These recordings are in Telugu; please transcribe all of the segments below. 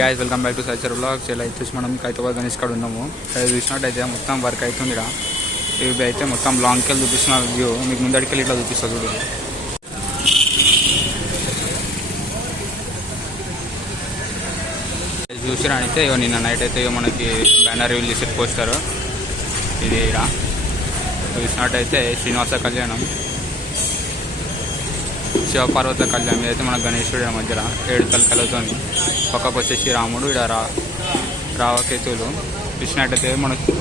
Guys welcome back to Sachar blogs ఇలా అయితే మనం ఖైరతాబాద్ గణేష్ కాడ ఉన్నాము. అది చూసినట్టయితే మొత్తం వర్క్ అవుతుందిరా. ఇవి అయితే మొత్తం లాంగ్ కెళ్ళి చూపిస్తున్న వ్యూ మీకు ముందడికెళ్ళి ఇట్లా చూపిస్తా చూడు. చూసినా అయితే ఇగో నిన్న నైట్ అయితే ఇగో మనకి బ్యానర్ రివీల్ చేసే పోస్టర్ ఇది ఇలా చూసినట్టయితే శ్రీనివాస కళ్యాణం శివపార్వత కళ్యాణం ఇదైతే మన గణేశుడి మధ్యలో 7 తలకలతో పక్కకు వచ్చేసి రాముడు ఇక్కడ రావకేతులు చూసినట్టయితే మనకు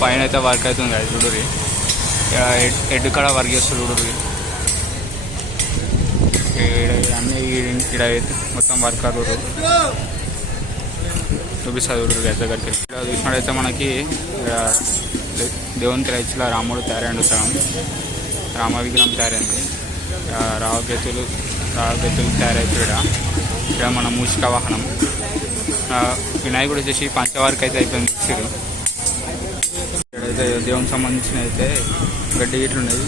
పైన అయితే వర్క్ అవుతుంది కదా చూడురి. హెడ్ కాడ వర్క్ చేస్తుంది చూడురి. అన్నీ ఇక్కడ మొత్తం వర్క్ అవుతారు చూపిస్తుంది చూడురు దగ్గరికి. ఇక్కడ చూసినట్టయితే మనకి దేవుని తెరచిలా రాముడు తయారైండు సగం రామ విగ్రహం తయారైంది. రావకేతులు తయారైపోయాడు. ఇక్కడ మన మూషిక వాహనం వినాయకుడు వచ్చేసి పంచవారికి అయితే అయిపోయింది. ఇక్కడైతే దేవునికి సంబంధించిన అయితే గడ్డి గిట్లు ఉన్నాయి.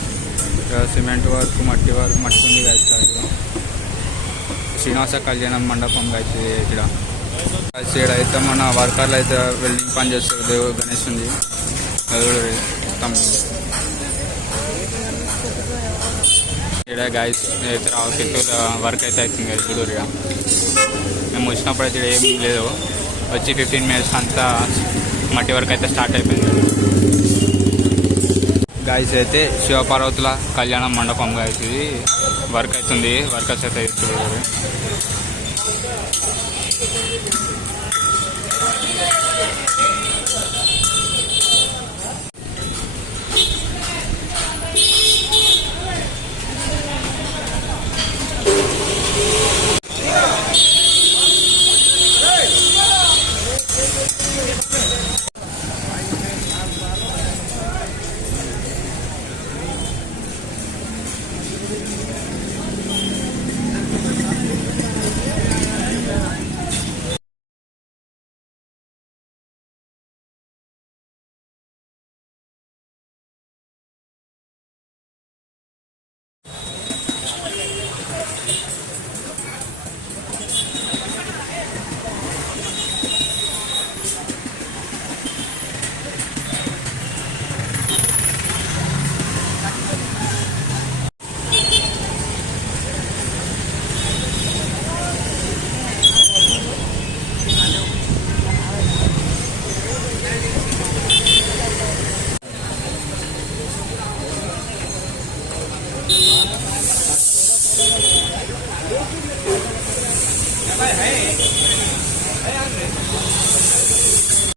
సిమెంట్ వర్క్ మట్టి ఉంది కదా. శ్రీనివాస కళ్యాణం మండపం అయితే ఇక్కడ అయితే మన వర్కర్లు అయితే వెల్డింగ్ పని చేస్తారు. దేవుడు గణేష్ ఉంది మొత్తం ఇక్కడ గాయస్ అయితే రావకేతుల వర్క్ అయితే అవుతుంది కదా చూడరు. మేము వచ్చినప్పుడు అయితే ఏం లేదు, వచ్చి 15 minutes అంతా మట్టి వర్క్ అయితే స్టార్ట్ అయిపోయింది. గాయస్ అయితే శివపార్వతుల కళ్యాణం మండపం గాయస్ ఇది వర్క్ అవుతుంది. వర్కర్స్ అయితే చూడరు.